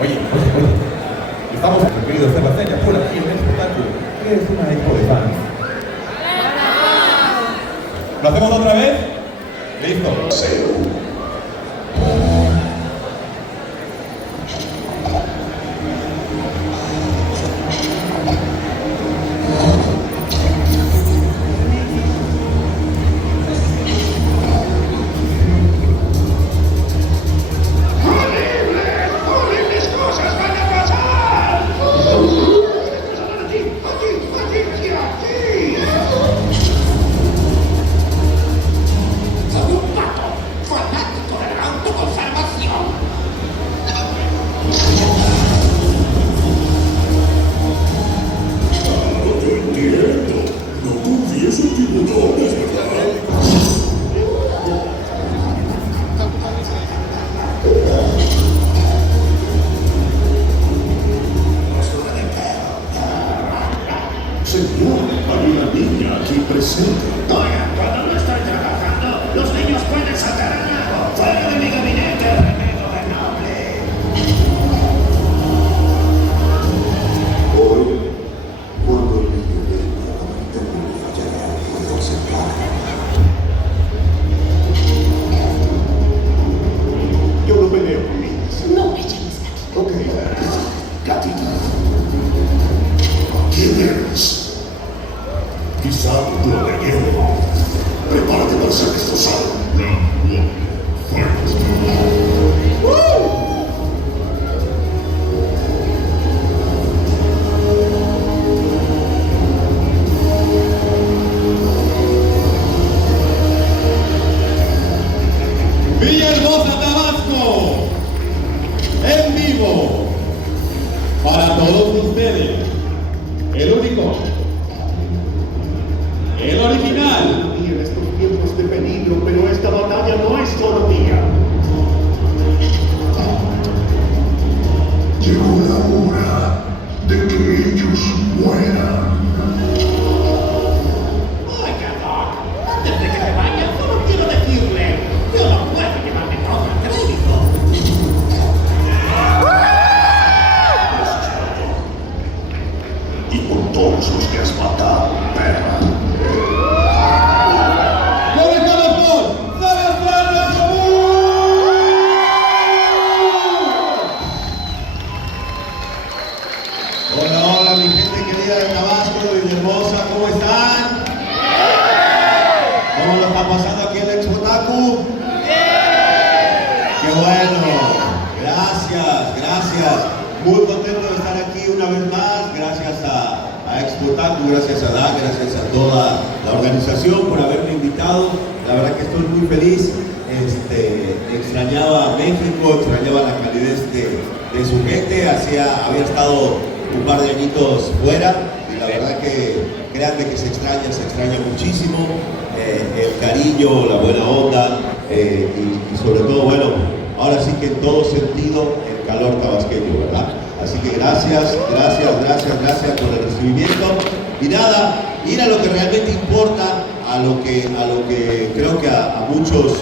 Oye. Estamos queridos hacer la seña por aquí en el espectáculo. ¿Qué es una eco de fans? ¿Lo hacemos otra vez? Listo. Señor, hay una niña aquí presente. Oigan, cuando no estoy trabajando, los niños pueden saltar al lago. ¡Fuera de mi gabinete, enemigo de noble! Hoy, cuando el niño venga a mantener mi fallada, puedo aceptar. Yo no peleo con niños. No me llames gatito. Ok, gatita. ¿Quién eres? Quizá futuro de hielo. Prepárate para ser destrozado. Villahermosa, Tabasco, en vivo, para todos ustedes, el único, el original. En estos tiempos de peligro, pero esta batalla no es solo mía. Llegó la hora de que ellos mueran. Oiga, Doc, antes de que se vaya, solo quiero decirle, yo no puedo llevarme todo el crédito. Y por todos los que has matado, perra. ¡Comenzamos con Sebastián Común! Hola, mi gente querida de Tabasco, de Villahermosa, ¿cómo están? ¿Cómo lo están pasando aquí en el Expotaku? ¡Qué bueno! Gracias. Muy contento de estar aquí una vez más. Gracias a Expotaku, gracias a Dan, gracias a toda la organización por haberme invitado. La verdad que estoy muy feliz. Extrañaba México, extrañaba la calidez de su gente. Había estado un par de añitos fuera y la verdad que créanme que se extraña muchísimo el cariño, la buena onda y sobre todo, bueno, ahora sí que en todo sentido el calor tabasqueño, ¿verdad? Así que gracias por el recibimiento y nada, ir a lo que realmente importa, a lo que creo que a muchos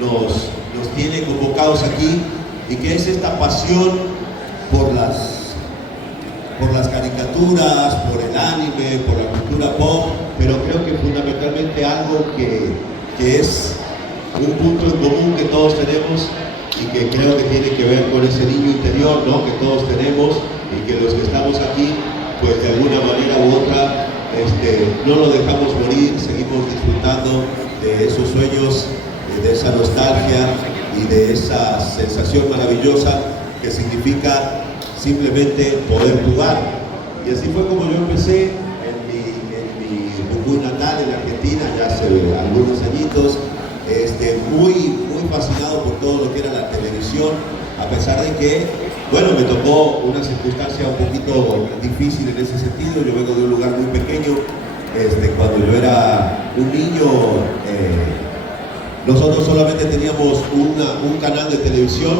nos tiene convocados aquí y que es esta pasión por las caricaturas, por el anime, por la cultura pop, pero creo que fundamentalmente algo que es un punto en común que todos tenemos y que creo que tiene que ver con ese niño interior, ¿no?, que todos tenemos y que los que estamos aquí, pues de alguna manera u otra, no lo dejamos morir, seguimos disfrutando de esos sueños, de esa nostalgia y de esa sensación maravillosa que significa simplemente poder jugar. Y así fue como yo empecé en mi Jujuy natal, en Argentina, ya hace algunos añitos, muy fascinado por todo lo que era la televisión, a pesar de que, bueno, me tocó una circunstancia un poquito difícil en ese sentido. Yo vengo de un lugar muy pequeño. Cuando yo era un niño, nosotros solamente teníamos un canal de televisión,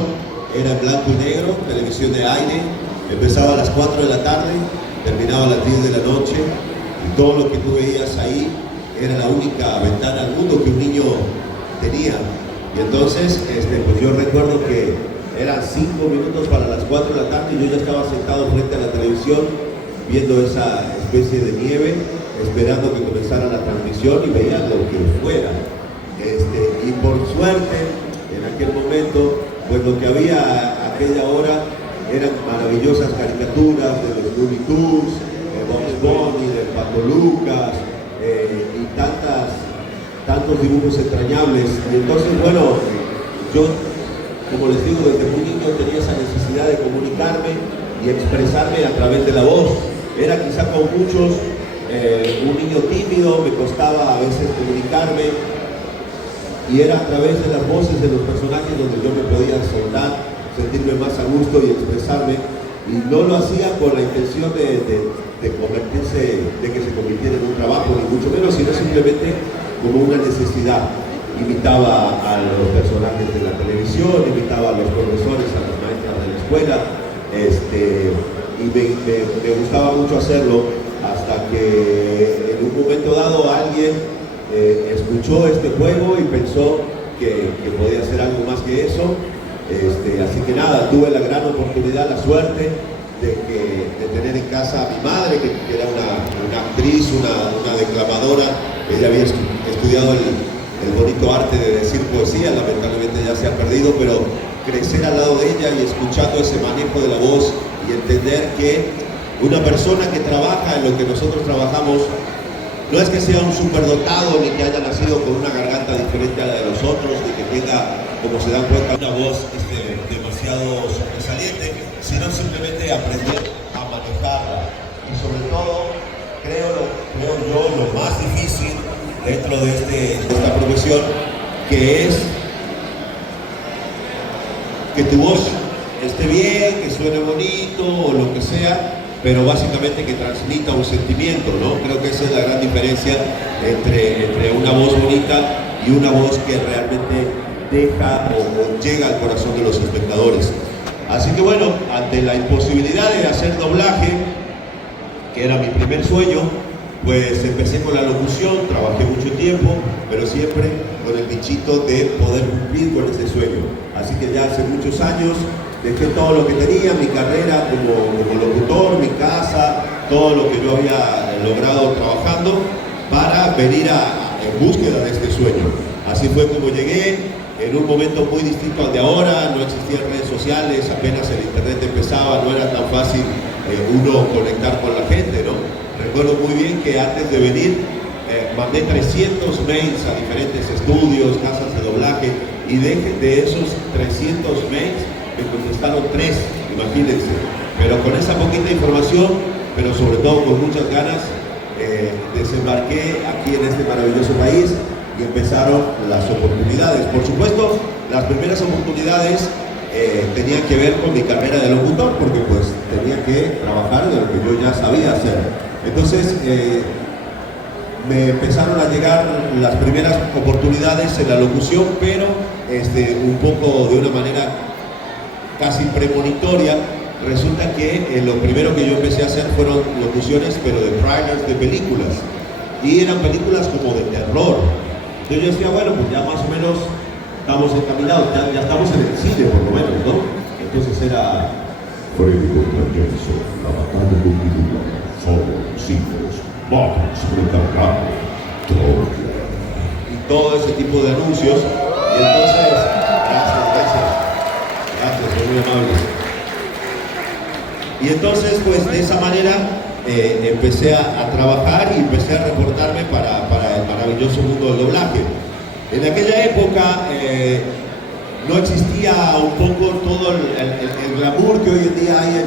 era en blanco y negro, televisión de aire, empezaba a las 4 de la tarde, terminaba a las 10 de la noche, y todo lo que tú veías ahí era la única ventana al mundo que un niño tenía. Y entonces, pues yo recuerdo que eran 5 minutos para las 4 de la tarde y yo ya estaba sentado frente a la televisión viendo esa especie de nieve, esperando que comenzara la transmisión y veía lo que fuera. Y por suerte, en aquel momento, pues lo que había a aquella hora eran maravillosas caricaturas de los Looney Tunes, de Bugs Bunny, del Pato Lucas, y tantos dibujos entrañables. Y entonces, bueno, yo, como les digo, desde muy niño tenía esa necesidad de comunicarme y expresarme a través de la voz. Era quizá con muchos un niño tímido, me costaba a veces comunicarme, y era a través de las voces de los personajes donde yo me podía soltar, sentirme más a gusto y expresarme, y no lo hacía con la intención de convertirse, de que se convirtiera en un trabajo, ni mucho menos, sino simplemente como una necesidad. Imitaba a los personajes de la televisión, imitaba a los profesores, a las maestras de la escuela, y me gustaba mucho hacerlo, hasta que en un momento dado alguien escuchó este juego y pensó que podía hacer algo más que eso. Así que nada, tuve la gran oportunidad, la suerte de tener en casa a mi madre, que era una actriz, una declamadora. Ella había estudiado el bonito arte de decir poesía, lamentablemente ya se ha perdido, pero crecer al lado de ella y escuchando ese manejo de la voz y entender que una persona que trabaja en lo que nosotros trabajamos no es que sea un superdotado ni que haya nacido con una garganta diferente a la de los otros, ni que tenga, como se dan cuenta, una voz demasiado sobresaliente, sino simplemente aprender a manejarla. Y sobre todo, creo yo, lo más difícil dentro de esta profesión, que es que tu voz esté bien, que suene bonito o lo que sea, pero básicamente que transmita un sentimiento, ¿no? Creo que esa es la gran diferencia entre una voz bonita y una voz que realmente deja o llega al corazón de los espectadores. Así que bueno, ante la imposibilidad de hacer doblaje, que era mi primer sueño, pues empecé con la locución, trabajé mucho tiempo, pero siempre con el bichito de poder cumplir con ese sueño. Así que ya hace muchos años dejé todo lo que tenía, mi carrera como locutor, mi casa, todo lo que yo había logrado trabajando, para venir en búsqueda de este sueño. Así fue como llegué, en un momento muy distinto al de ahora. No existían redes sociales, apenas el internet empezaba, no era tan fácil uno conectar con la gente, ¿no? Recuerdo muy bien que antes de venir mandé 300 mails a diferentes estudios, casas de doblaje, y de esos 300 mails me contestaron 3, imagínense. Pero con esa poquita información, pero sobre todo con muchas ganas, desembarqué aquí en este maravilloso país y empezaron las oportunidades. Por supuesto, las primeras oportunidades tenían que ver con mi carrera de locutor, porque pues tenía que trabajar de lo que yo ya sabía hacer. Entonces me empezaron a llegar las primeras oportunidades en la locución, pero un poco de una manera casi premonitoria. Resulta que lo primero que yo empecé a hacer fueron locuciones, pero de trailers de películas, y eran películas como de terror. Entonces yo decía, bueno, pues ya más o menos estamos encaminados, ya estamos en el cine por lo menos, ¿no? Entonces era Freddy contra Jason, la batalla continúa, somos hijos, vamos recargado, Troya. Y todo ese tipo de anuncios. Y entonces, gracias, son muy amables. Y entonces, pues de esa manera empecé a trabajar y empecé a reportarme para el maravilloso mundo del doblaje. En aquella época no existía un poco todo el glamour que hoy en día hay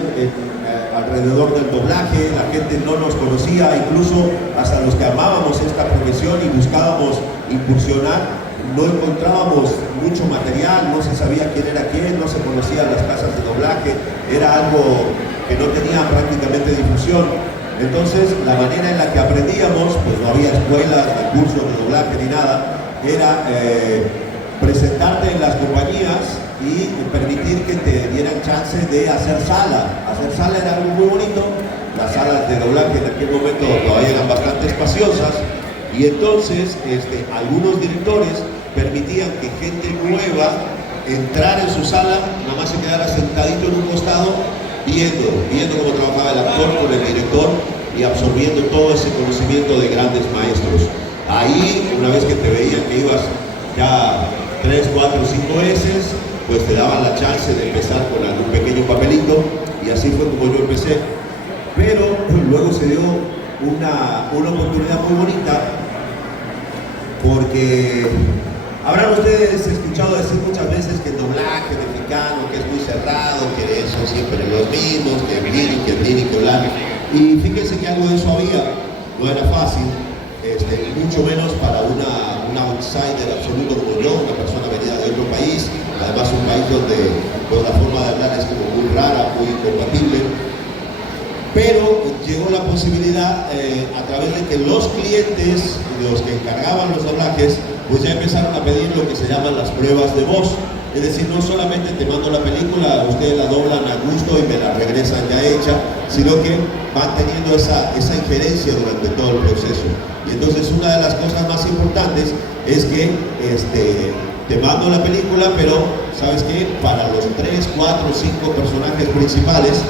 alrededor del doblaje. La gente no nos conocía, incluso hasta los que amábamos esta profesión y buscábamos incursionar, no encontrábamos mucho material, no se sabía quién era quién, no se conocían las casas de doblaje, era algo que no tenía prácticamente difusión. Entonces, la manera en la que aprendíamos, pues no había escuelas, ni cursos de doblaje ni nada, era presentarte en las compañías y permitir que te dieran chance de hacer sala. Hacer sala era algo muy bonito. Las salas de doblaje en aquel momento todavía eran bastante espaciosas, y entonces algunos directores permitían que gente nueva entrar en su sala, nada más se quedara sentadito en un costado, viendo cómo trabajaba el actor con el director y absorbiendo todo ese conocimiento de grandes maestros. Ahí, una vez que te veían que ibas ya 3, 4, 5 veces, pues te daban la chance de empezar con algún pequeño papelito, y así fue como yo empecé. Pero luego se dio una oportunidad muy bonita, porque habrán ustedes escuchado decir muchas veces que el doblaje mexicano, que es muy cerrado, que son siempre los mismos, que blir, que bla. Y fíjense que algo de eso había, no era fácil, mucho menos para una outsider absoluto como yo, una persona venida de otro país, además un país donde pues, la forma de hablar es como muy rara, muy incompatible. Pero llegó la posibilidad a través de que los clientes, los que encargaban los doblajes, pues ya empezaron a pedir lo que se llaman las pruebas de voz. Es decir, no solamente te mando la película, ustedes la doblan a gusto y me la regresan ya hecha, sino que van teniendo esa injerencia durante todo el proceso. Y entonces una de las cosas más importantes es que te mando la película, pero ¿sabes qué? Para los 3, 4, 5 personajes principales,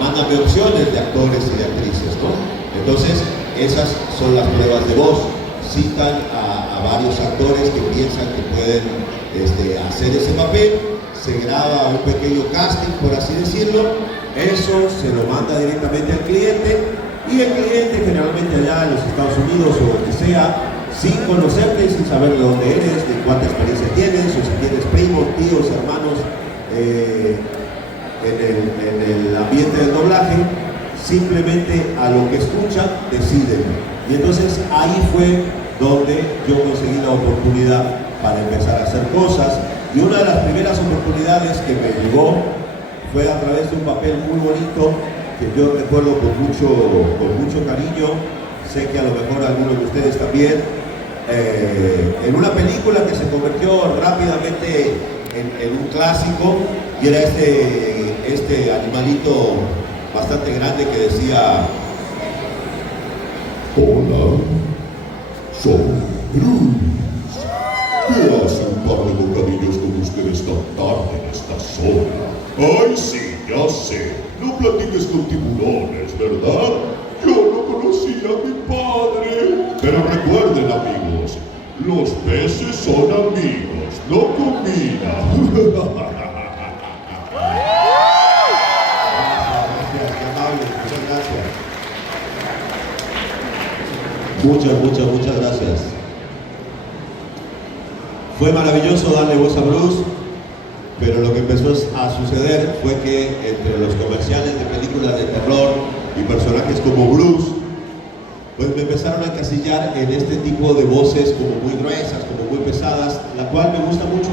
mándame opciones de actores y de actrices, ¿no? Entonces, esas son las pruebas de voz. Citan a varios actores que piensan que pueden hacer ese papel, se graba un pequeño casting, por así decirlo, eso se lo manda directamente al cliente, y el cliente generalmente allá en los Estados Unidos o donde sea, sin conocerte, sin saber de dónde eres, de cuánta experiencia tienes, o si tienes primos, tíos, hermanos, en el ambiente del doblaje, simplemente a lo que escuchan deciden. Y entonces ahí fue donde yo conseguí la oportunidad para empezar a hacer cosas, y una de las primeras oportunidades que me llegó fue a través de un papel muy bonito que yo recuerdo con mucho cariño. Sé que a lo mejor algunos de ustedes también, en una película que se convirtió rápidamente en un clásico, y era este animalito bastante grande que decía: Hola, soy Bruce. ¿Qué hace un par de bocadillos con ustedes tan tarde en esta zona? Ay, sí, ya sé. No platiques con tiburones, ¿verdad? Yo no conocí a mi padre. Pero recuerden, amigos, los peces son amigos, no comida. Muchas gracias. Fue maravilloso darle voz a Bruce, pero lo que empezó a suceder fue que entre los comerciales de películas de terror y personajes como Bruce, pues me empezaron a encasillar en este tipo de voces como muy gruesas, como muy pesadas, la cual me gusta mucho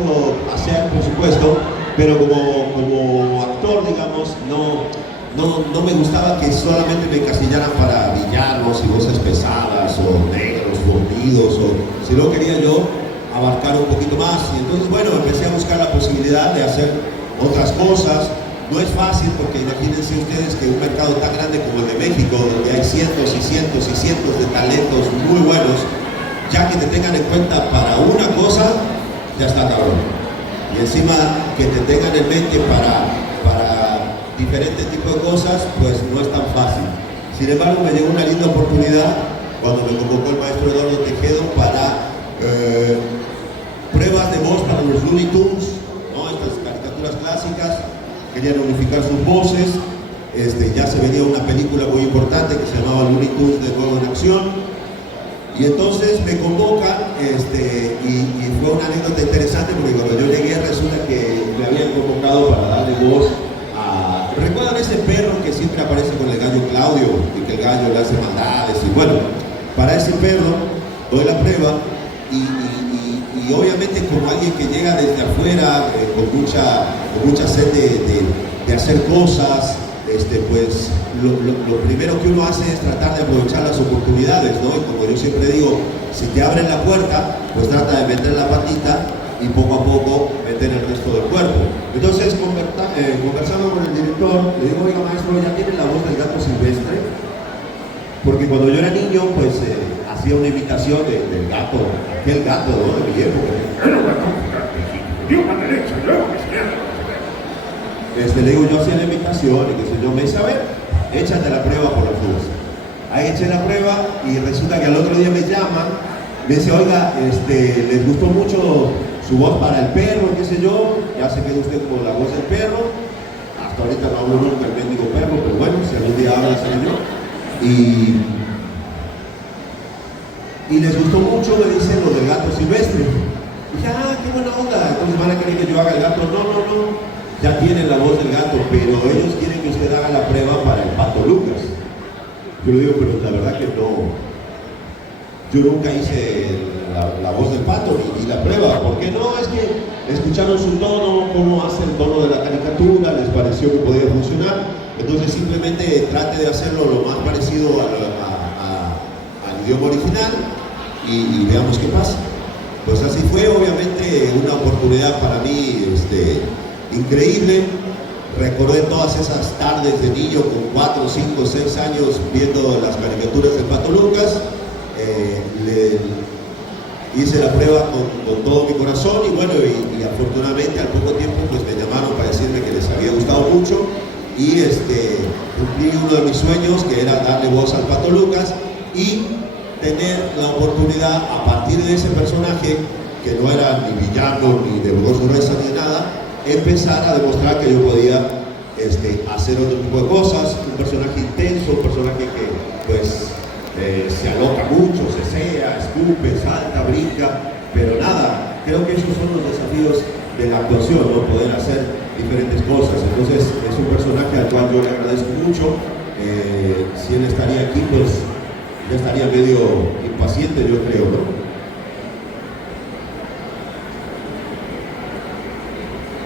hacer, por supuesto, pero como actor, digamos, no me gustaba que solamente me encasillaran para villanos y voces pesadas o negros, fornidos, sino quería yo abarcar un poquito más. Y entonces, bueno, empecé a buscar la posibilidad de hacer otras cosas. No es fácil, porque imagínense ustedes que un mercado tan grande como el de México, donde hay cientos y cientos y cientos de talentos muy buenos, ya que te tengan en cuenta para una cosa, ya está cabrón. Y encima que te tengan en mente para diferentes tipos de cosas, pues no es tan fácil. Sin embargo, me llegó una linda oportunidad cuando me convocó el maestro Eduardo Tejedo para pruebas de voz para los Looney Tunes, ¿no? Estas caricaturas clásicas. Querían unificar sus voces. Ya se venía una película muy importante que se llamaba Looney Tunes de nuevo en acción, y entonces me convocan, y fue una anécdota interesante, porque cuando yo llegué resulta que me habían convocado para darle voz a... ¿Recuerdan ese perro que siempre aparece con el gallo Claudio y que el gallo le hace maldades? Y bueno, para ese perro doy la prueba, y obviamente como alguien que llega desde afuera con mucha sed de hacer cosas, pues lo primero que uno hace es tratar de aprovechar las oportunidades, ¿no? Y como yo siempre digo, si te abren la puerta, pues trata de meter la patita y poco a poco meter el resto del cuerpo. Entonces, conversando con el director, le digo: oiga, maestro, ¿ya tiene la voz del gato silvestre? Porque cuando yo era niño, pues hacía una imitación del gato, aquel gato, ¿no? De mi época. y una derecha, y luego mi izquierda. Le digo, yo hacía la invitación y qué sé yo, me dice, a ver, échate la prueba por las dudas. Ahí eché la prueba y resulta que al otro día me llaman, me dice, oiga, les gustó mucho su voz para el perro, qué sé yo, ya se quedó usted como la voz del perro, hasta ahorita no hablo nunca el mendigo perro, pero bueno, si algún día habla, seré yo. Y les gustó mucho, me dicen, lo del gato silvestre. Dije, qué buena onda, entonces van a querer que yo haga el gato. No, ya tienen la voz del gato, pero ellos quieren que usted haga la prueba para el Pato Lucas. Yo le digo, pero la verdad que no, yo nunca hice la voz del Pato y la prueba, ¿por qué no? Es que escucharon su tono, cómo hace el tono de la caricatura, les pareció que podía funcionar, entonces simplemente trate de hacerlo lo más parecido al idioma original y veamos qué pasa. Pues así fue, obviamente, una oportunidad para mí increíble. Recordé todas esas tardes de niño con 4, 5, 6 años viendo las caricaturas del Pato Lucas. Hice la prueba con todo mi corazón y bueno, y afortunadamente al poco tiempo pues me llamaron para decirme que les había gustado mucho y cumplí uno de mis sueños, que era darle voz al Pato Lucas y tener la oportunidad, a partir de ese personaje, que no era ni villano, ni de voz gruesa, ni nada, empezar a demostrar que yo podía hacer otro tipo de cosas, un personaje intenso, un personaje que pues se aloca mucho, se sea, escupe, salta, brinca, pero nada, creo que esos son los desafíos de la actuación, ¿no? Poder hacer diferentes cosas. Entonces es un personaje al cual yo le agradezco mucho. Si él estaría aquí, pues ya estaría medio impaciente, yo creo, ¿no?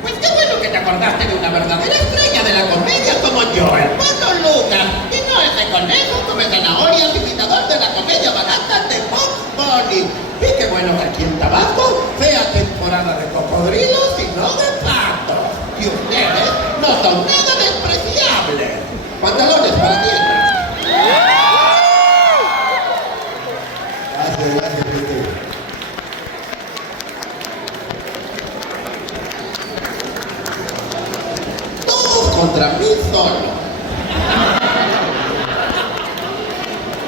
Pues qué bueno que te acordaste de una verdadera estrella de la comedia como yo, el Pato Lucas. Y no es de conejo, come zanahorias, imitador de la comedia barata de Bugs Bunny. Y qué bueno que aquí en Tabasco sea temporada de cocodrilos y no de patos. Y ustedes no son nada despreciables. Pantalones para tiendas. Gracias, gente. Todos contra mí solo.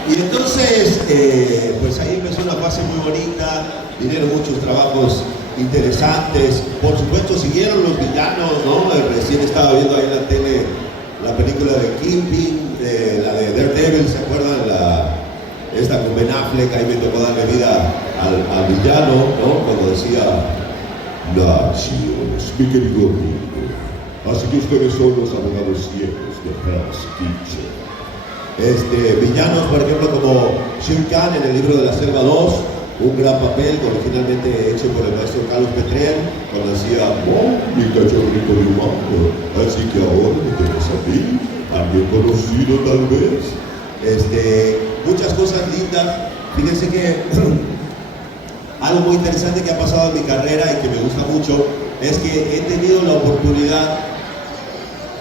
Y entonces, pues ahí empezó una fase muy bonita, vinieron muchos trabajos interesantes, por supuesto siguieron los villanos, ¿no? Recién estaba viendo ahí en la tele la película de Kingpin, la de Daredevil, ¿se acuerdan? Esta con Ben Affleck, ahí me tocó darle vida al villano, ¿no? Cuando decía, Gracias, mi querido amigo. Así que ustedes son los abogados ciegos de Hell's Kitchen. Villanos, por ejemplo, como Shere Khan en el libro de la Selva 2, un gran papel originalmente hecho por el maestro Carlos Petrel, cuando decía, Mi cachorrito de humano, así que ahora me tienes a mí, también conocido tal vez. muchas cosas lindas. Fíjense que algo muy interesante que ha pasado en mi carrera y que me gusta mucho es que he tenido la oportunidad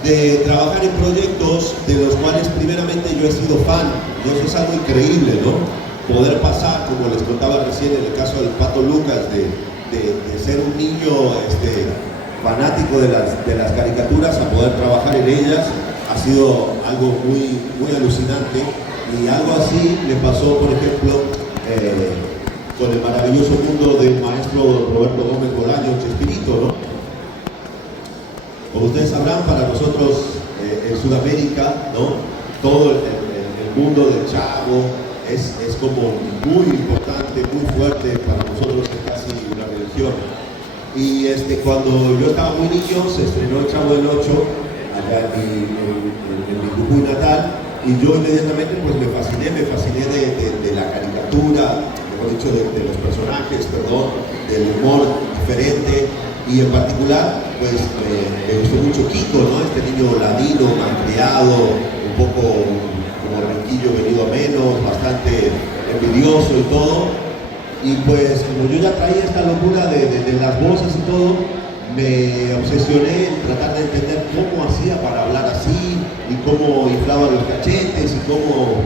de trabajar en proyectos de los cuales primeramente yo he sido fan, y eso es algo increíble, ¿no? Poder pasar, como les contaba recién en el caso del Pato Lucas, de ser un niño fanático de las caricaturas a poder trabajar en ellas, ha sido algo muy, muy alucinante. Y algo así le pasó, por ejemplo, con el maravilloso mundo del maestro Roberto Gómez Bolaño, Chespirito, ¿no? Como ustedes sabrán, para nosotros en Sudamérica, ¿no? Todo el mundo del Chavo es como muy importante, muy fuerte, para nosotros es casi una religión. Y cuando yo estaba muy niño, se estrenó el Chavo del 8 allá en mi Jujuy natal, y yo inmediatamente pues me fasciné de la caricatura, mejor dicho, de los personajes, perdón, del humor diferente. Y en particular, pues me gustó mucho Kiko, ¿no? Este niño ladino, malcriado, un poco como riquillo venido a menos, bastante envidioso y todo. Y pues como yo ya traía esta locura de las voces y todo, me obsesioné en tratar de entender cómo hacía para hablar así, y cómo inflaba los cachetes, y cómo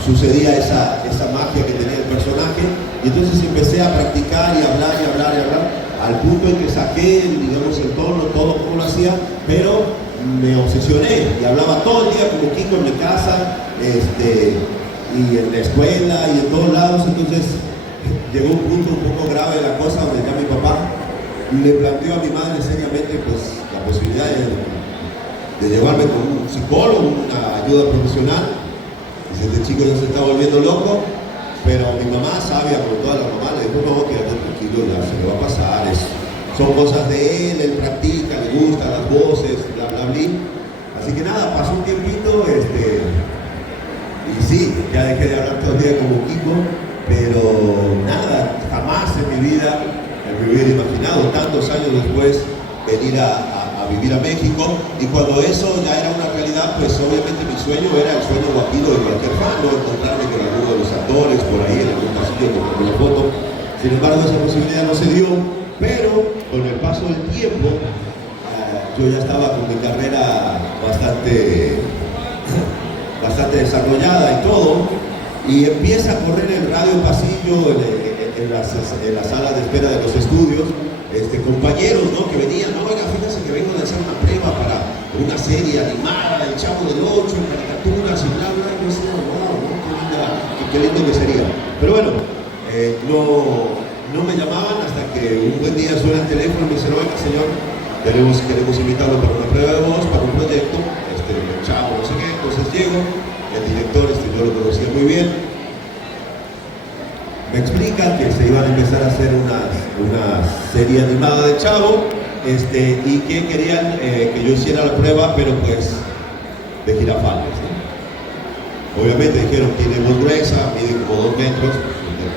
sucedía esa magia que tenía el personaje. Y entonces empecé a practicar y hablar, al punto en que saqué, digamos, el tono, todo como lo hacía, pero me obsesioné y hablaba todo el día como Kiko en mi casa, y en la escuela y en todos lados. Entonces llegó un punto un poco grave de la cosa donde ya mi papá le planteó a mi madre seriamente pues la posibilidad de llevarme con un psicólogo, una ayuda profesional. Dice, este chico ya se está volviendo loco, pero mi mamá, sabia como toda la mamá, le dijo, no, quédate tranquilo, ya se le va a pasar, son cosas de él practica, le gusta las voces, bla bla bla. Así que nada, pasó un tiempito, y sí, ya dejé de hablar todo el día como Kiko, pero nada, jamás en mi vida me hubiera imaginado tantos años después venir a vivir a México. Y cuando eso ya era una realidad, pues obviamente mi sueño era el sueño guajiro de cualquier fan, ¿no? Encontrarme con alguno de los actores por ahí en algún pasillo con la foto. Sin embargo, esa posibilidad no se dio, pero con el paso del tiempo yo ya estaba con mi carrera bastante desarrollada y todo, y empieza a correr el radio pasillo en la sala de espera de los estudios, compañeros, ¿no? Que venían, no, oiga, fíjense que vengo de hacer una prueba para una serie animada del Chavo del Ocho, en caricaturas y bla bla, y yo decía, wow, ¿no? Qué lindo que sería. Pero bueno, no me llamaban hasta que un buen día suena el teléfono y me dicen, oiga señor, queremos invitarlo para una prueba de voz, para un proyecto, Chavo, no sé qué. Entonces llego, el director, yo lo conocía muy bien, me explica que se iban a empezar a hacer una serie animada de Chavo, y que querían que yo hiciera la prueba, pero pues de Girafales, ¿no? Obviamente dijeron, tiene voz gruesa, mide como 2 metros,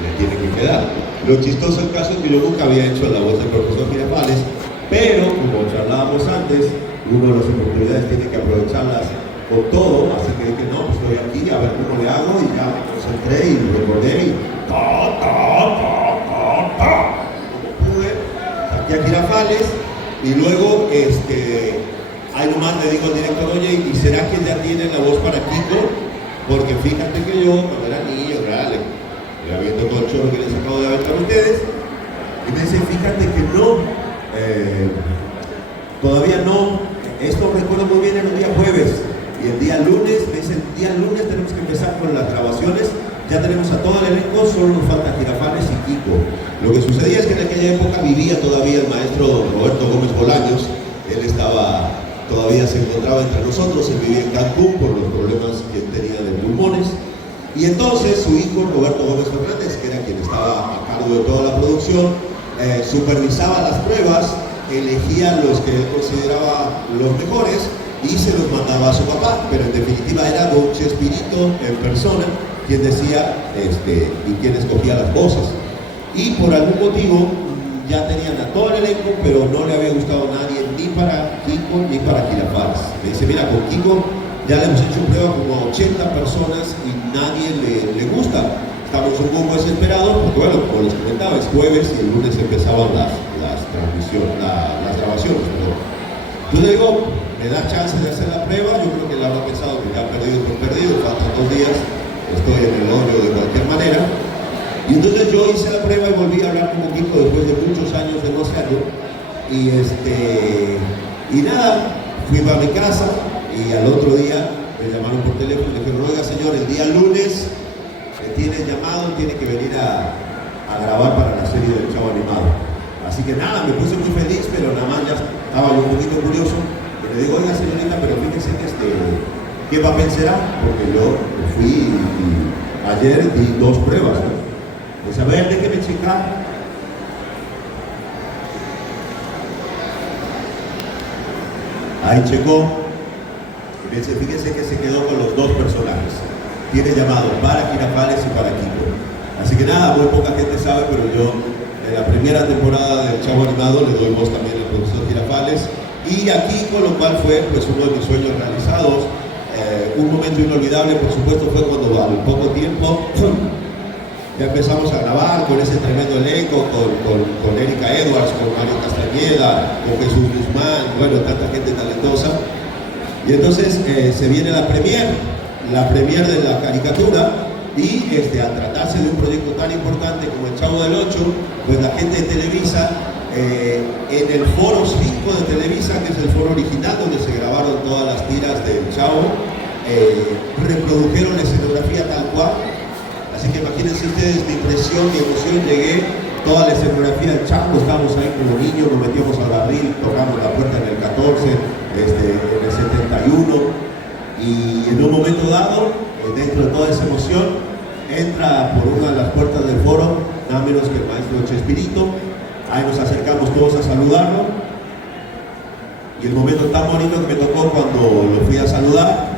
le tiene que quedar. Lo chistoso del caso es que yo nunca había hecho la voz del profesor Girafales, pero como charlábamos antes, uno de las oportunidades tiene que aprovecharlas con todo, así que dije, no, pues estoy aquí, a ver cómo le hago, y ya me concentré y recordé, y como pude, saqué a Girafales, y luego, ahí nomás le digo al director, oye, ¿y será que ya tienen la voz para Kiko? Porque fíjate que yo, cuando era niño, le aviento todo el chorro que les acabo de aventar a ustedes, y me dice, fíjate que no, todavía no. Esto recuerdo muy bien, en el día jueves, y el día lunes, me dicen, el día lunes tenemos que empezar con las grabaciones, ya tenemos a todo el elenco, solo nos falta Girafales y Kiko. Lo que sucedía es que en aquella época vivía todavía el maestro Roberto Gómez Bolaños, él todavía se encontraba entre nosotros, él vivía en Cancún por los problemas que tenía de pulmones, y entonces su hijo Roberto Gómez Fernández, que era quien estaba a cargo de toda la producción, supervisaba las pruebas, elegía los que él consideraba los mejores y se los mandaba a su papá, pero en definitiva era don Chespirito en persona quien decía y quien escogía las voces. Y por algún motivo ya tenían a todo el elenco, pero no le había gustado a nadie, ni para Kiko ni para Girafales. Me dice, mira, con Kiko ya le hemos hecho prueba como a 80 personas y nadie le gusta. Estamos un poco desesperados porque, bueno, como les comentaba, es jueves y el lunes empezaban las grabaciones. Entonces digo, me da chance de hacer la prueba, yo creo que la habrá pensado que ya perdido por perdido, faltan 2 días, estoy en el hoyo de cualquier manera. Y entonces yo hice la prueba y volví a hablar con Kiko después de muchos años de no hacerlo. Y nada, fui para mi casa y al otro día me llamaron por teléfono y me dijeron, oiga señor, el día lunes tiene llamado, tiene que venir a grabar para la serie del Chavo Animado. Así que nada, me puse muy feliz, pero nada más ya estaba yo un poquito curioso. Y le digo, oiga señorita, pero fíjense que ¿qué papel será? Porque yo fui y ayer di 2 pruebas, ¿no? Pues a ver, déjeme checar. Ahí checó. Y fíjense que se quedó con los 2 personajes. Tiene llamado para Girafales y para Kiko. Así que nada, muy poca gente sabe, pero yo en la primera temporada del Chavo Animado le doy voz también al profesor Girafales y a Kiko, lo cual fue pues uno de mis sueños realizados. Un momento inolvidable, por supuesto, fue cuando al poco tiempo ya empezamos a grabar con ese tremendo elenco, con Erika Edwards, con Mario Castañeda, con Jesús Guzmán, bueno, tanta gente talentosa. Y entonces se viene la premier de la caricatura, y al tratarse de un proyecto tan importante como el Chavo del Ocho, pues la gente de Televisa en el foro 5 de Televisa, que es el foro original donde se grabaron todas las tiras del Chavo, reprodujeron la escenografía tal cual. Así que imagínense ustedes mi impresión, mi emoción. Llegué, toda la escenografía del Chavo, estábamos ahí como niños, nos metíamos al barril, tocamos la puerta en el 14, en el 71, y en un momento dado, dentro de toda esa emoción, entra por una de las puertas del foro nada menos que el maestro Chespirito. Ahí nos acercamos todos a saludarlo, y el momento tan bonito que me tocó cuando lo fui a saludar,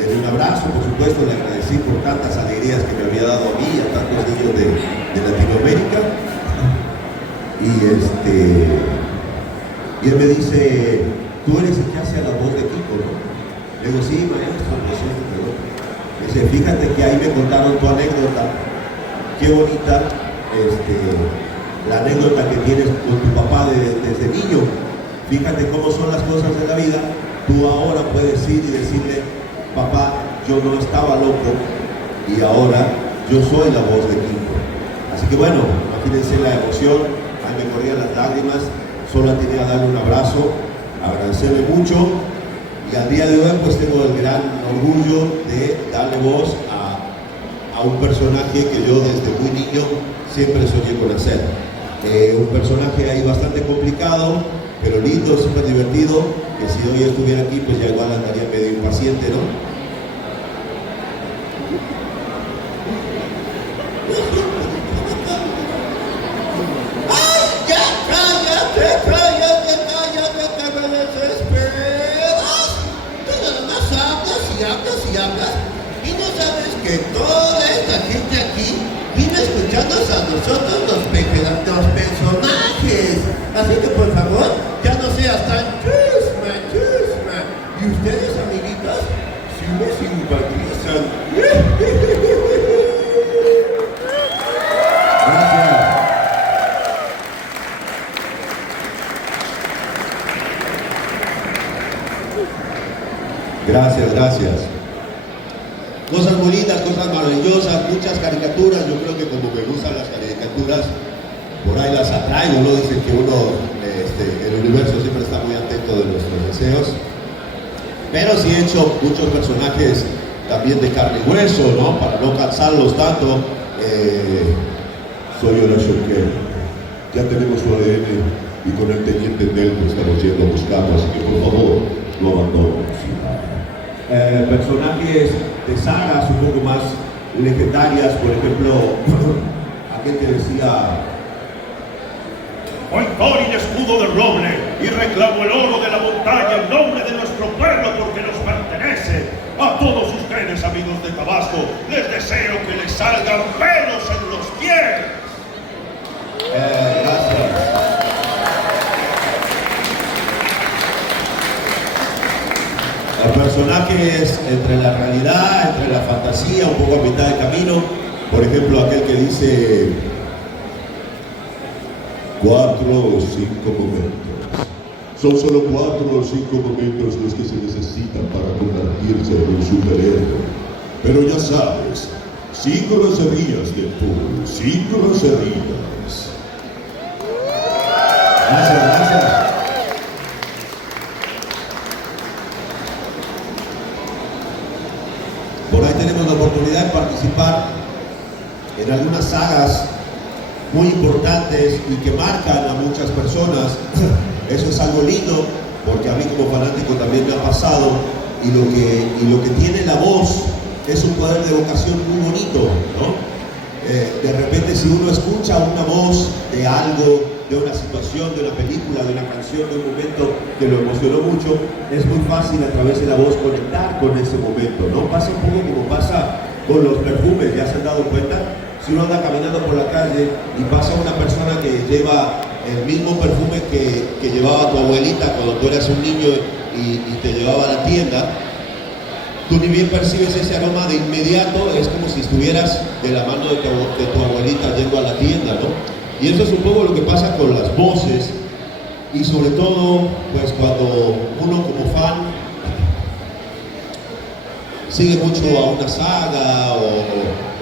le di un abrazo, por supuesto, le agradecí por tantas alegrías que me había dado a mí y a tantos niños de Latinoamérica. Y él me dice, tú eres el que hace la voz de Kiko, ¿no? Le digo, sí, maestro, pues sí, pero... Me dice, fíjate que ahí me contaron tu anécdota, qué bonita, la anécdota que tienes con tu papá desde niño. Fíjate cómo son las cosas de la vida. Tú ahora puedes ir y decirle, papá, yo no estaba loco y ahora yo soy la voz de Kiko. Así que bueno, imagínense la emoción, ahí me corrían las lágrimas, solo tenía que darle un abrazo, agradecerle mucho, y al día de hoy pues tengo el gran orgullo de darle voz a un personaje que yo desde muy niño siempre soñé con hacer. Un personaje ahí bastante complicado, pero lindo, súper divertido, que si hoy estuviera aquí pues ya igual andaría medio impaciente, ¿no? ¡Ay, ya! ¡Cállate, que me desesperas! Tú nada más hablas, y no sabes que toda esta gente aquí vive escuchando a nosotros los personajes. Así que por favor, ya no seas tan chusma. Y ustedes, amiguitas, sí me simpatizan. Gracias. Cosas bonitas, cosas maravillosas, muchas caricaturas. Yo creo que como me gustan las caricaturas, por ahí las atraigo, ¿no? Dicen que uno, el universo siempre está muy atento de nuestros deseos. Pero sí he hecho muchos personajes también de carne y hueso, ¿no? Para no cansarlos tanto. Soy Horacio Kemp. Ya tenemos su ADN y con el teniente Nelmo estamos yendo a buscarlo, así que por favor, no abandonen. Personajes de sagas un poco más legendarias, por ejemplo, aquel que decía: Hoy Thorin escudo de roble y reclamo el oro de la montaña en nombre de nuestro pueblo porque nos pertenece. A todos ustedes, amigos de Tabasco, les deseo que les salgan pelos en los pies. Gracias. Personajes entre la realidad, entre la fantasía, un poco a mitad de camino. Por ejemplo, aquel que dice 4 o 5 momentos. Son solo 4 o 5 momentos los que se necesitan para convertirse en un superhéroe. Pero ya sabes, 5 groserías, Deadpool, 5 groserías. Gracias. Por ahí tenemos la oportunidad de participar en algunas sagas muy importantes y que marcan a muchas personas. Eso es algo lindo, porque a mí como fanático también me ha pasado, y lo que tiene la voz es un poder de evocación muy bonito, ¿no? De repente, si uno escucha una voz de algo, de una situación, de una película, de una canción, de un momento que lo emocionó mucho, es muy fácil a través de la voz conectar con ese momento, ¿no? Pasa un poco como pasa con los perfumes, ¿ya se han dado cuenta? Si uno anda caminando por la calle y pasa una persona que lleva el mismo perfume que llevaba tu abuelita cuando tú eras un niño y te llevaba a la tienda, tú ni bien percibes ese aroma de inmediato, es como si estuvieras de la mano de tu abuelita yendo a la tienda, ¿no? Y eso es un poco lo que pasa con las voces, y sobre todo, pues cuando uno como fan sigue mucho a una saga o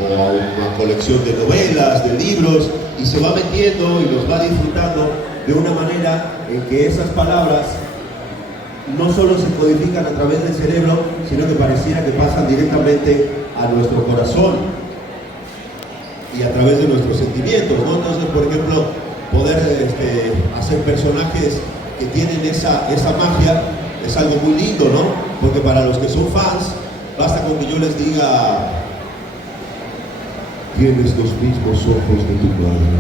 a una colección de novelas, de libros, y se va metiendo y los va disfrutando de una manera en que esas palabras no solo se codifican a través del cerebro, sino que pareciera que pasan directamente a nuestro corazón y a través de nuestros sentimientos, ¿no? Entonces, por ejemplo, poder hacer personajes que tienen esa magia es algo muy lindo, ¿no? Porque para los que son fans, basta con que yo les diga: tienes los mismos ojos de tu madre,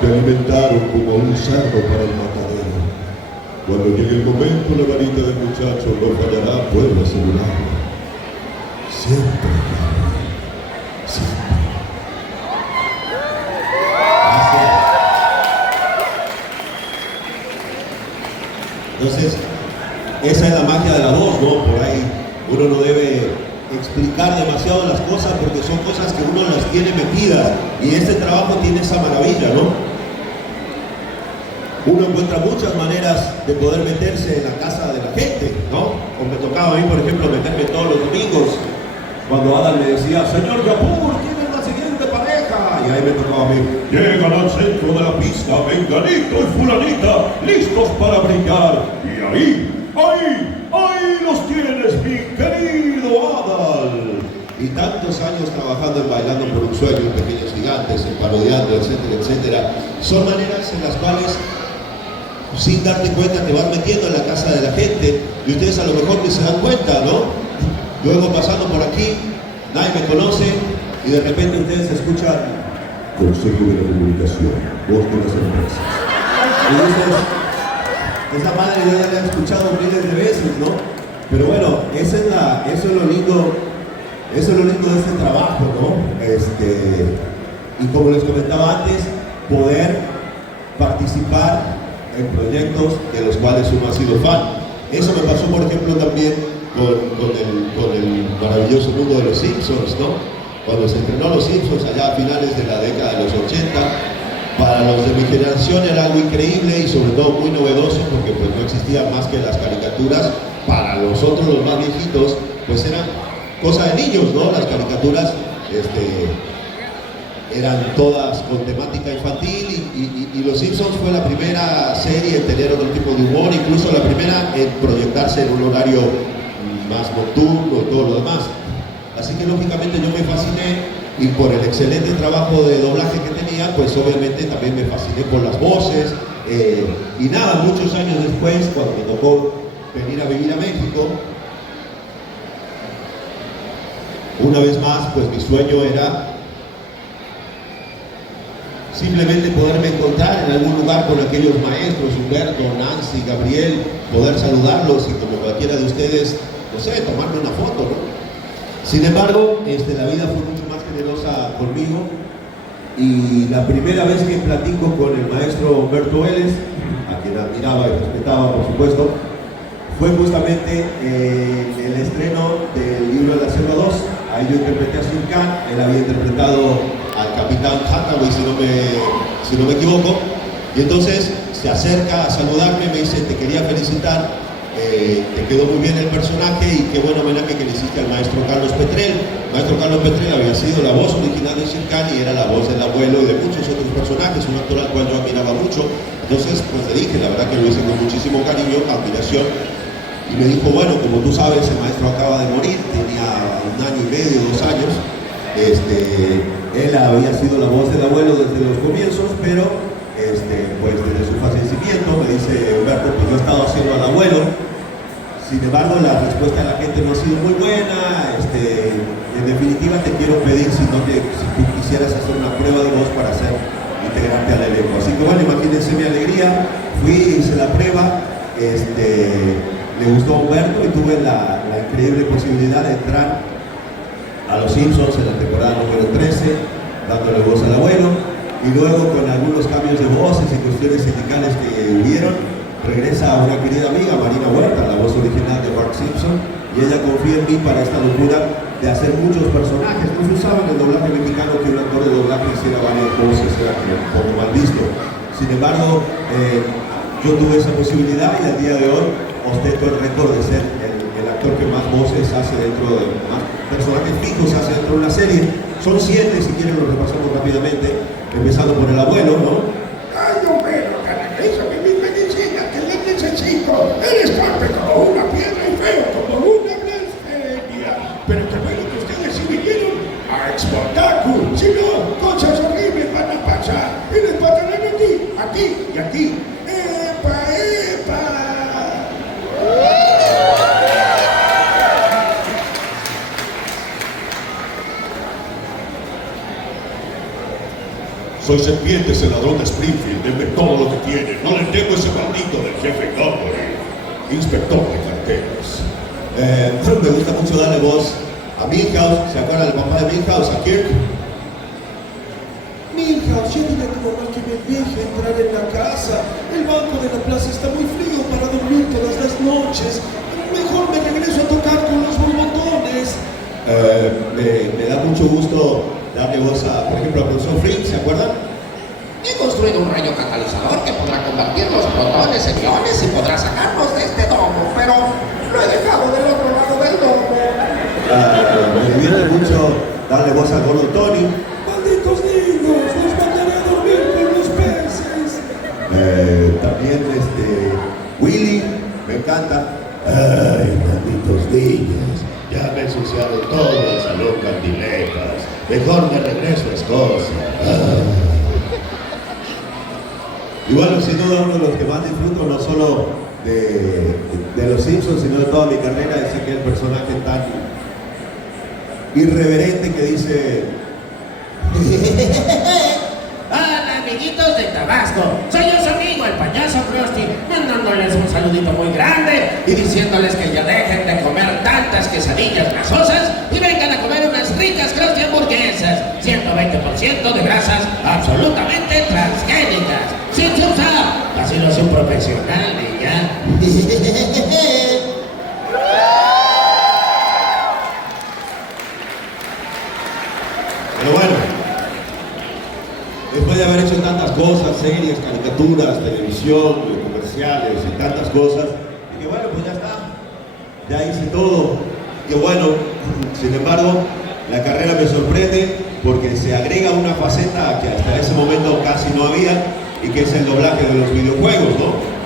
te alimentaron como a un cerdo para el matadero. Cuando llegue el momento, la varita del muchacho no fallará, puedo asegurarlo. Siempre, siempre. Entonces, esa es la magia de la voz, ¿no? Por ahí uno no debe explicar demasiado las cosas porque son cosas que uno las tiene metidas, y este trabajo tiene esa maravilla, ¿no? Uno encuentra muchas maneras de poder meterse en la casa de la gente, ¿no? Como me tocaba a mí, por ejemplo, meterme todos los domingos cuando Adam me decía: señor Yapur, ¿quién es la siguiente pareja? Y ahí me tocaba a mí: Llegan al centro de la pista, Venganito y Fulanita, listos para brillar. Y ahí los tienes, mi querido Adal. Y tantos años trabajando en Bailando por un Sueño, en Pequeños Gigantes, en Parodiando, etcétera, etcétera, son maneras en las cuales, sin darte cuenta, te vas metiendo en la casa de la gente, y ustedes a lo mejor ni se dan cuenta, ¿no? Yo vengo pasando por aquí, nadie me conoce, y de repente ustedes escuchan: Consejo de la Comunicación, voz de las empresas. y dices: esa madre yo ya la he escuchado miles de veces, ¿no? Pero bueno, eso es lo lindo de este trabajo, ¿no? Y como les comentaba antes, poder participar en proyectos de los cuales uno ha sido fan. Eso me pasó, por ejemplo, también con el maravilloso mundo de los Simpsons, ¿no? Cuando se estrenó Los Simpsons allá a finales de la década de los 80, para los de mi generación era algo increíble y sobre todo muy novedoso, porque pues no existían más que las caricaturas. Para nosotros, los más viejitos, pues eran cosa de niños, ¿no? Las caricaturas eran todas con temática infantil, y Los Simpsons fue la primera serie en tener otro tipo de humor, incluso la primera en proyectarse en un horario más nocturno y todo lo demás. Así que lógicamente yo me fasciné, y por el excelente trabajo de doblaje que tenía, pues obviamente también me fasciné por las voces. Y nada, muchos años después, cuando me tocó venir a vivir a México, una vez más, pues mi sueño era simplemente poderme encontrar en algún lugar con aquellos maestros, Humberto, Nancy, Gabriel, poder saludarlos y, como cualquiera de ustedes, no sé, tomarme una foto, ¿no? Sin embargo, la vida fue mucho más generosa conmigo, y la primera vez que platico con el maestro Humberto Vélez, a quien admiraba y respetaba, por supuesto, fue justamente el estreno del libro de la Selva 2. Ahí yo interpreté a Sir Khan, él había interpretado al capitán Hathaway, si no me equivoco, y entonces se acerca a saludarme, me dice: te quería felicitar, te quedó muy bien el personaje, y qué buen homenaje que le hiciste al maestro Carlos Petrel. El maestro Carlos Petrel había sido la voz original de Sir Khan y era la voz del abuelo y de muchos otros personajes, un actor al cual yo admiraba mucho. Entonces, pues le dije, la verdad que lo hice con muchísimo cariño, admiración. Y me dijo: bueno, como tú sabes, el maestro acaba de morir, tenía 1 año y medio, 2 años. Él había sido la voz del abuelo desde los comienzos, pero pues desde su fallecimiento, me dice Humberto, pues yo he estado haciendo al abuelo. Sin embargo, la respuesta de la gente no ha sido muy buena. En definitiva, te quiero pedir si tú quisieras hacer una prueba de voz para integrarte al elenco. Así que bueno, imagínense mi alegría. Fui, hice la prueba. Le gustó a Humberto y tuve la increíble posibilidad de entrar a Los Simpsons en la temporada número 13, dándole voz al abuelo, y luego, con algunos cambios de voces y cuestiones sindicales que hubieron, regresa una querida amiga, Marina Huerta, la voz original de Bart Simpson, y ella confía en mí para esta locura de hacer muchos personajes. No se usaba en el doblaje mexicano que un actor de doblaje hiciera varias voces, era un poco mal visto. Sin embargo, yo tuve esa posibilidad, y al día de hoy ostento el récord de ser el actor que más voces hace dentro de, más personajes fijos hace dentro de una serie. Son 7, si quieren los repasamos rápidamente. empezando por el abuelo, ¿no? Ay, Homero, canaliza mi medicina, que le necesito. Eres torpe como una piedra y feo como una blasfemia. Pero qué bueno que ustedes sí vinieron a Exportacu. Si no, cosas horribles van a pasar. Y les pasarán a ti y a ti. ¡Epa, epa! Soy serpiente, ese ladrón de Springfield. Denme todo lo que tiene. No le tengo ese maldito del jefe Gumbury. Inspector de carteras. Me gusta mucho darle voz a Milhouse. ¿Se acuerdan del papá de Milhouse? A Kirk. Milhouse, ya dile a tu mamá que me deje entrar en la casa. El banco de la plaza está muy frío para dormir todas las noches. Mejor me regreso a tocar con los borbotones. Me da mucho gusto darle voz a, por ejemplo, a profesor Frick, ¿se acuerdan? He construido un rayo catalizador que podrá convertir los protones en iones y podrá sacarnos de este domo, pero lo he dejado del otro lado del domo. Me divierte mucho darle voz a Gordo Tony. ¡Malditos niños! ¡Los mandaré a dormir con los peces! También Willy, me encanta. Ay, malditos niños, ya me ensuciaron todo el salón Candilejas. Mejor me regreso a Escocia. Y bueno, sin duda uno de los que más disfruto, no solo de los Simpsons, sino de toda mi carrera, es aquel personaje tan irreverente que dice: Hola, amiguitos de Tabasco. Soy yo su amigo, el payaso Krusty, mandándoles un saludito muy grande y diciéndoles que ya dejen de comer tantas quesadillas grasosas y vengan a comer unas ricas Krusty hamburguesas, 120% de grasas absolutamente transgénicas, sin usar la ilusión profesional de ya. Pero bueno, después de haber hecho tantas cosas, series, caricaturas, televisión, comerciales y tantas cosas, dije, bueno, pues ya está, ya hice todo. Y bueno, sin embargo, la carrera me sorprende porque se agrega una faceta que hasta ese momento casi no había, y que es el doblaje de los videojuegos, ¿no?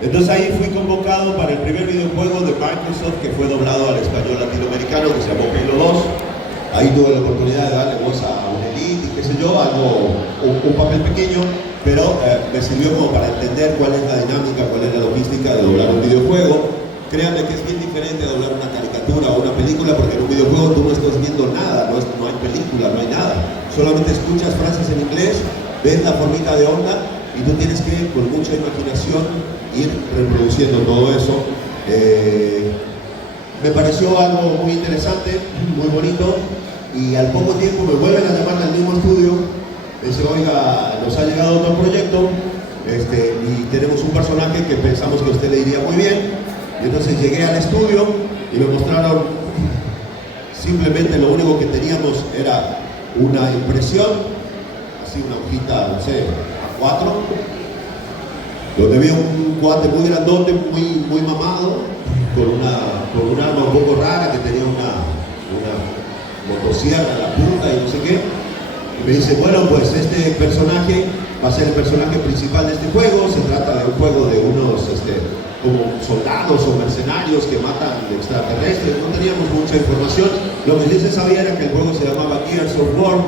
Entonces ahí fui convocado para el primer videojuego de Microsoft que fue doblado al español latinoamericano, que se llamó Halo 2. Ahí tuve la oportunidad de darle voz a un Elite y qué sé yo, un papel pequeño, pero me sirvió como para entender cuál es la dinámica, cuál es la logística de doblar un videojuego. Créanme que es bien diferente doblar una caricatura o una película, porque en un videojuego tú no estás viendo nada, no hay película, no hay nada. Solamente escuchas frases en inglés, ves la formita de onda y tú tienes que, con mucha imaginación, ir reproduciendo todo eso. Me pareció algo muy interesante, muy bonito, y al poco tiempo me vuelven a llamar al mismo estudio. Me dicen: oiga, nos ha llegado otro proyecto y tenemos un personaje que pensamos que a usted le iría muy bien. Y entonces llegué al estudio y me mostraron, simplemente lo único que teníamos era una impresión, así una hojita, no sé, A4, donde había un cuate muy grandote, muy mamado, con un arma un poco rara, que tenía una motosierra en la punta y no sé qué. Y me dice: bueno, pues este personaje va a ser el personaje principal de este juego. Se trata de un juego de unos como soldados o mercenarios que matan extraterrestres. No teníamos mucha información. Lo que sí se sabía era que el juego se llamaba Gears of War.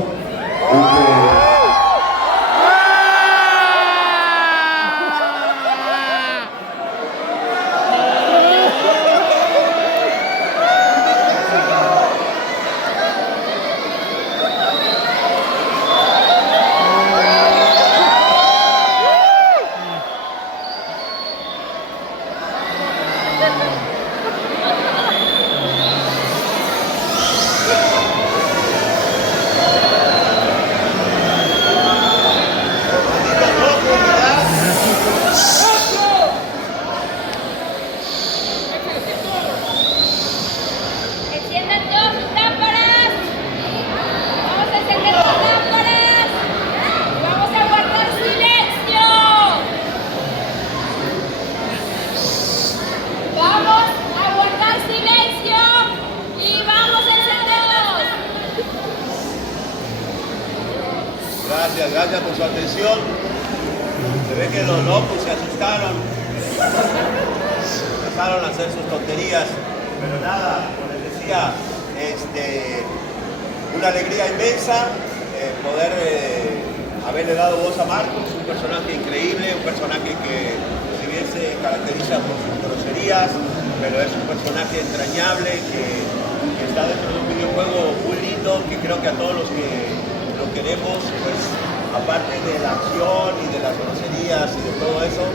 su atención. Se ve que los locos se asustaron. Empezaron a hacer sus tonterías. Pero nada, como les decía, una alegría inmensa poder haberle dado voz a Marcos, un personaje increíble, un personaje que si bien se caracteriza por sus groserías, pero es un personaje entrañable que está dentro de un videojuego muy lindo, que creo que a todos los que lo queremos, pues aparte de la acción y de las groserías y de todo eso,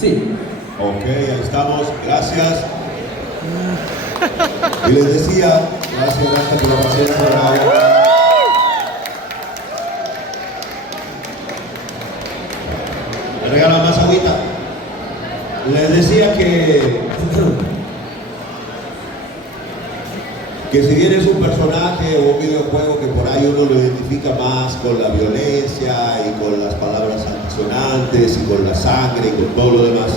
Sí. ok, ahí estamos, gracias. Y les decía, gracias por la paciencia. ¿Me regalan más agüita? Les decía que si bien es un personaje o un videojuego que por ahí uno lo identifica más con la violencia y con las palabras altisonantes y con la sangre y con todo lo demás,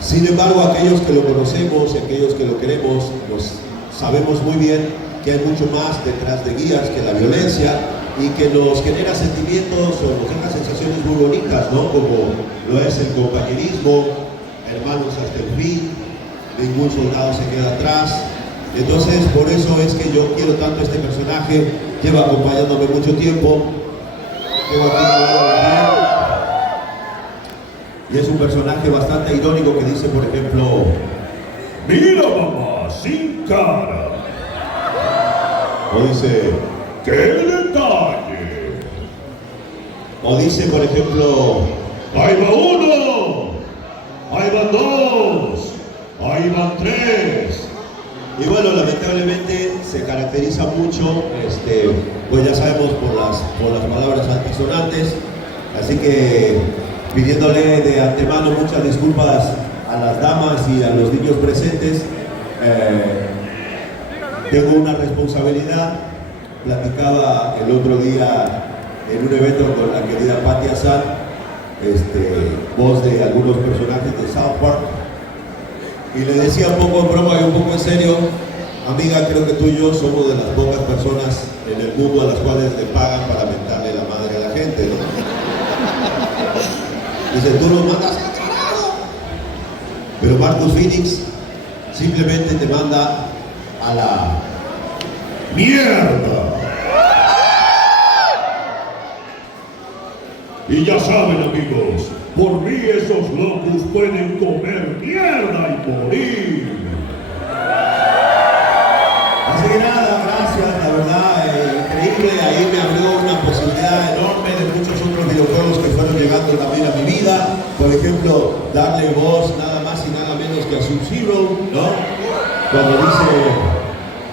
sin embargo, aquellos que lo conocemos y aquellos que lo queremos, pues sabemos muy bien que hay mucho más detrás de guías que la violencia y que nos genera sentimientos o nos genera sensaciones muy bonitas, ¿no? Como lo es el compañerismo, hermanos hasta el fin, ningún soldado se queda atrás. Entonces, por eso es que yo quiero tanto a este personaje, lleva acompañándome mucho tiempo, tengo aquí al lado de él. Y es un personaje bastante irónico que dice, por ejemplo, Mira, mamá, sin cara. o dice, ¡Qué detalle! o dice, por ejemplo, Ahí va uno, ahí van dos, ahí van tres. y bueno, lamentablemente se caracteriza mucho, pues ya sabemos por las palabras altisonantes, así que pidiéndole de antemano muchas disculpas a las damas y a los niños presentes. Tengo una responsabilidad. Platicaba el otro día en un evento con la querida Patti Azar, voz de algunos personajes de South Park, y le decía un poco en broma y un poco en serio, amiga, creo que tú y yo somos de las pocas personas en el mundo a las cuales le pagan para mentarle la madre a la gente, ¿no? Dice, tú nos mandas al carajo. Pero Marcus Phoenix simplemente te manda a la ¡Mierda! Y ya saben, amigos, por mí esos locos pueden comer mierda y morir. Así que nada, gracias, la verdad, increíble. Ahí me abrió una posibilidad enorme de muchos otros videojuegos que fueron llegando también a mi vida. Por ejemplo, darle voz nada más y nada menos que a Sub-Zero, ¿no? Cuando dice,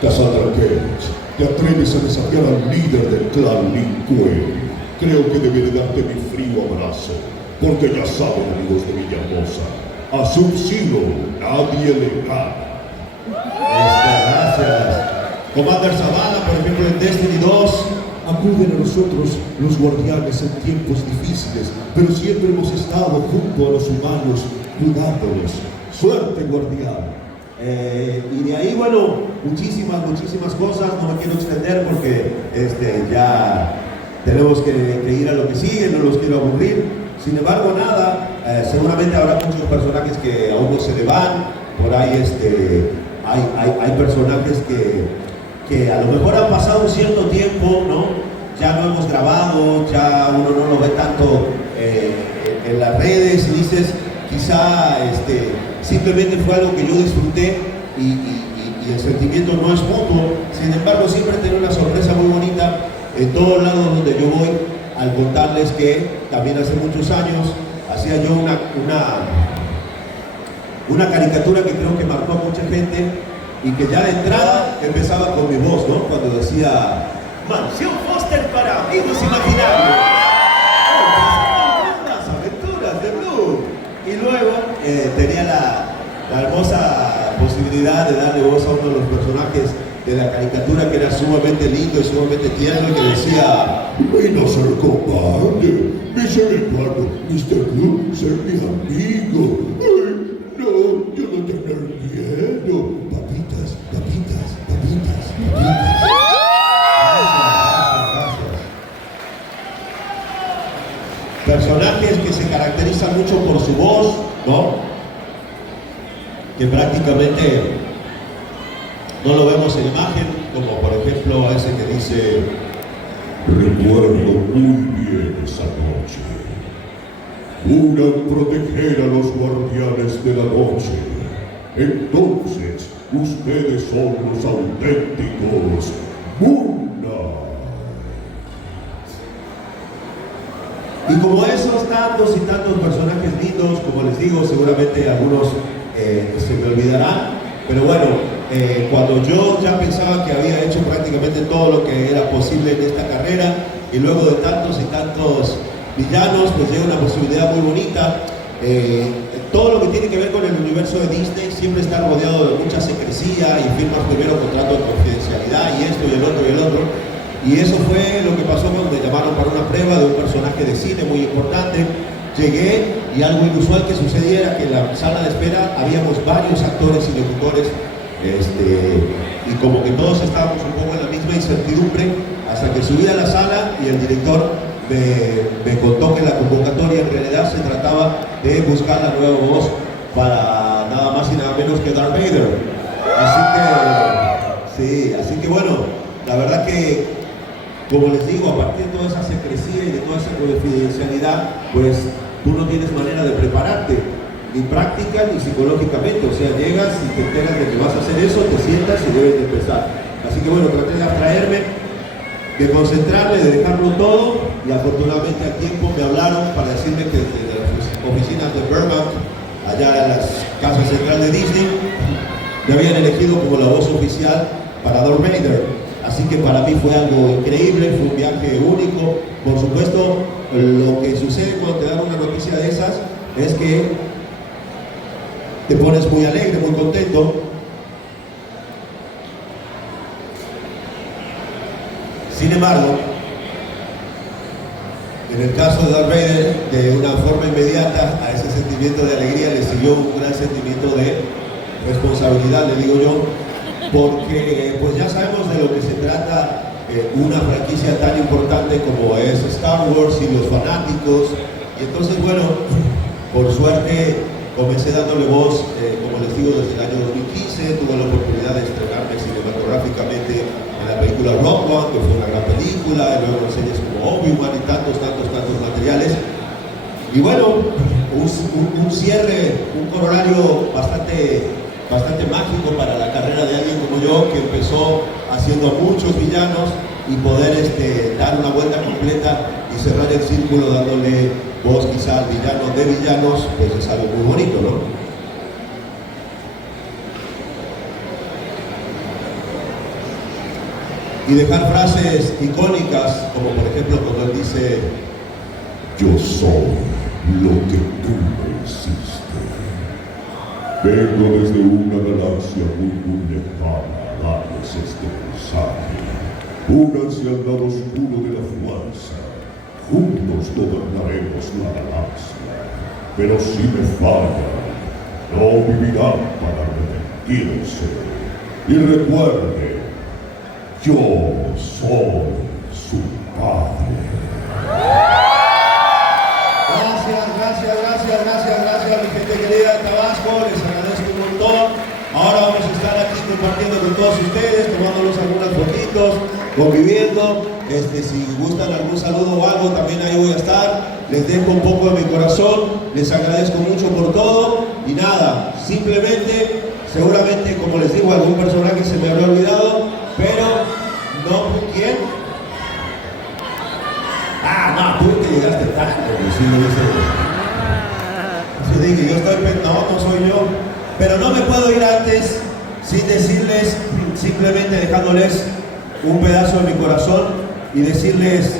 Cassandra Cates, te atreves a desafiar al líder del clan Lin Kuei. Creo que deberé darte mi frío abrazo, porque ya saben, amigos de Villahermosa, a Sub-Zero nadie le gana. gracias. Commander Zavala, por ejemplo, en Destiny 2. Acuden a nosotros los guardianes en tiempos difíciles, pero siempre hemos estado junto a los humanos, cuidándolos. Suerte, guardián. Y de ahí, bueno, muchísimas cosas. No me quiero extender porque ya tenemos que ir a lo que sigue, no los quiero aburrir. Sin embargo, nada, seguramente habrá muchos personajes que aún no se le van. Por ahí hay personajes que a lo mejor han pasado un cierto tiempo, ¿no? Ya no hemos grabado, ya uno no lo ve tanto en las redes y dices, quizá simplemente fue algo que yo disfruté y el sentimiento no es mutuo. Sin embargo, siempre tengo una sorpresa muy bonita en todos lados donde yo voy, al contarles que también hace muchos años hacía yo una caricatura que creo que marcó a mucha gente y que ya de entrada empezaba con mi voz, ¿no? Cuando decía, Mansión Foster para amigos imaginarios. Las aventuras de Blue. Y luego tenía la hermosa posibilidad de darle voz a uno de los personajes de la caricatura que era sumamente lindo y sumamente tierno y que decía: ven a ser compadre, mi ser hermano, Mr. Blue, ser mi amigo. Ay, no, yo no tener miedo. Papitas, papitas, papitas, papitas. Personajes que se caracterizan mucho por su voz, ¿no? Que prácticamente no lo vemos en imagen, como por ejemplo ese que dice: recuerdo muy bien esa noche. Juran proteger a los guardianes de la noche. Entonces, ustedes son los auténticos Moon Knight. Y como esos tantos y tantos personajes lindos, como les digo, seguramente algunos se me olvidarán, pero bueno, cuando yo ya pensaba que había hecho prácticamente todo lo que era posible en esta carrera, y luego de tantos y tantos villanos, pues llega una posibilidad muy bonita. Todo lo que tiene que ver con el universo de Disney siempre está rodeado de mucha secrecía y firmas primero contrato de confidencialidad y esto y el otro y el otro. Y eso fue lo que pasó cuando me llamaron para una prueba de un personaje de cine muy importante. Llegué y algo inusual que sucediera, que en la sala de espera habíamos varios actores y locutores, y como que todos estábamos un poco en la misma incertidumbre, hasta que subí a la sala y el director me contó que la convocatoria en realidad se trataba de buscar la nueva voz para nada más y nada menos que Darth Vader. Así que bueno, la verdad que, como les digo, a partir de toda esa secrecía y de toda esa confidencialidad, pues tú no tienes manera de prepararte, ni práctica ni psicológicamente. O sea, llegas y te enteras de que vas a hacer eso, te sientas y debes de empezar. Así que bueno, traté de abstraerme, de concentrarme, de dejarlo todo, y afortunadamente a tiempo me hablaron para decirme que desde las oficinas de Burbank, allá en las casas central de Disney, me habían elegido como la voz oficial para Darth Vader. Así que para mí fue algo increíble, fue un viaje único. Por supuesto, lo que sucede cuando te dan una noticia de esas es que te pones muy alegre, muy contento. Sin embargo, en el caso de Darth Vader, de una forma inmediata a ese sentimiento de alegría le siguió un gran sentimiento de responsabilidad, le digo yo, porque pues ya sabemos de lo que se trata una franquicia tan importante como es Star Wars y los fanáticos. Y entonces, bueno, por suerte comencé dándole voz, como les digo, desde el año 2015. Tuve la oportunidad de estrenarme cinematográficamente en la película Rogue One, que fue una gran película, y luego en series como Obi-Wan y tantos materiales. Y bueno, un cierre, un corolario bastante mágico para la carrera de alguien como yo, que empezó haciendo a muchos villanos, y poder dar una vuelta completa y cerrar el círculo dándole voz quizá al villano de villanos, pues es algo muy bonito, ¿no? Y dejar frases icónicas, como por ejemplo cuando él dice: yo soy lo que tú me hiciste. Vengo desde una galaxia muy lejana a darles este mensaje. Únanse al lado oscuro de la fuerza. Juntos gobernaremos la galaxia. Pero si me fallan, no vivirán para arrepentirse. Y recuerde, yo soy su padre. Gracias, mi gente querida de Tabasco, les agradezco un montón. Ahora vamos a estar aquí compartiendo con todos ustedes, tomándonos algunas fotitos, conviviendo. Si gustan algún saludo o algo, también ahí voy a estar. Les dejo un poco de mi corazón, les agradezco mucho por todo. Y nada, simplemente, seguramente, como les digo, algún personaje se me habrá olvidado, pero no. ¿Quién? Ah, no, tú que llegaste tarde, sí, lo hice. Sí, dije, yo estoy, no soy yo. Pero no me puedo ir antes sin decirles, simplemente dejándoles un pedazo de mi corazón y decirles: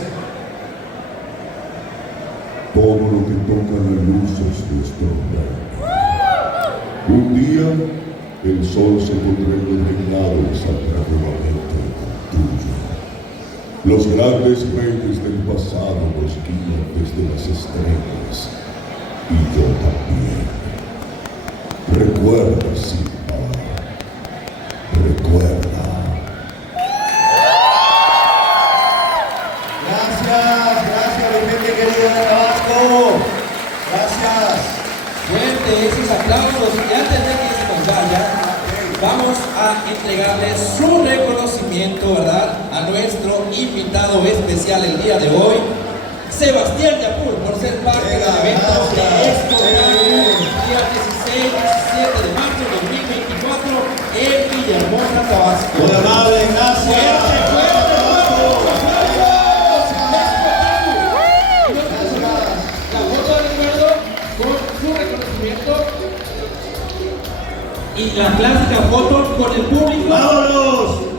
todo lo que toca la luz es destruir. Un día el sol se pondrá en el reinado y saldrá nuevamente tuyo. Los grandes reyes del pasado nos guían desde las estrellas, y yo también. Recuerda, Simba. Recuerda. Gracias, mi gente querida de Tabasco. Gracias. Fuerte esos aplausos. Y antes de que se nos vaya, vamos a entregarles su reconocimiento, ¿verdad?, a nuestro invitado especial el día de hoy, Sebastián Yapur, por ser parte del evento de este día 16 y 17 de marzo de 2024 en Villahermosa, Tabasco. Muy amable, gracias. Fuerte, fuerte, la foto de recuerdo con su reconocimiento y la clásica foto con el público. ¡Vámonos!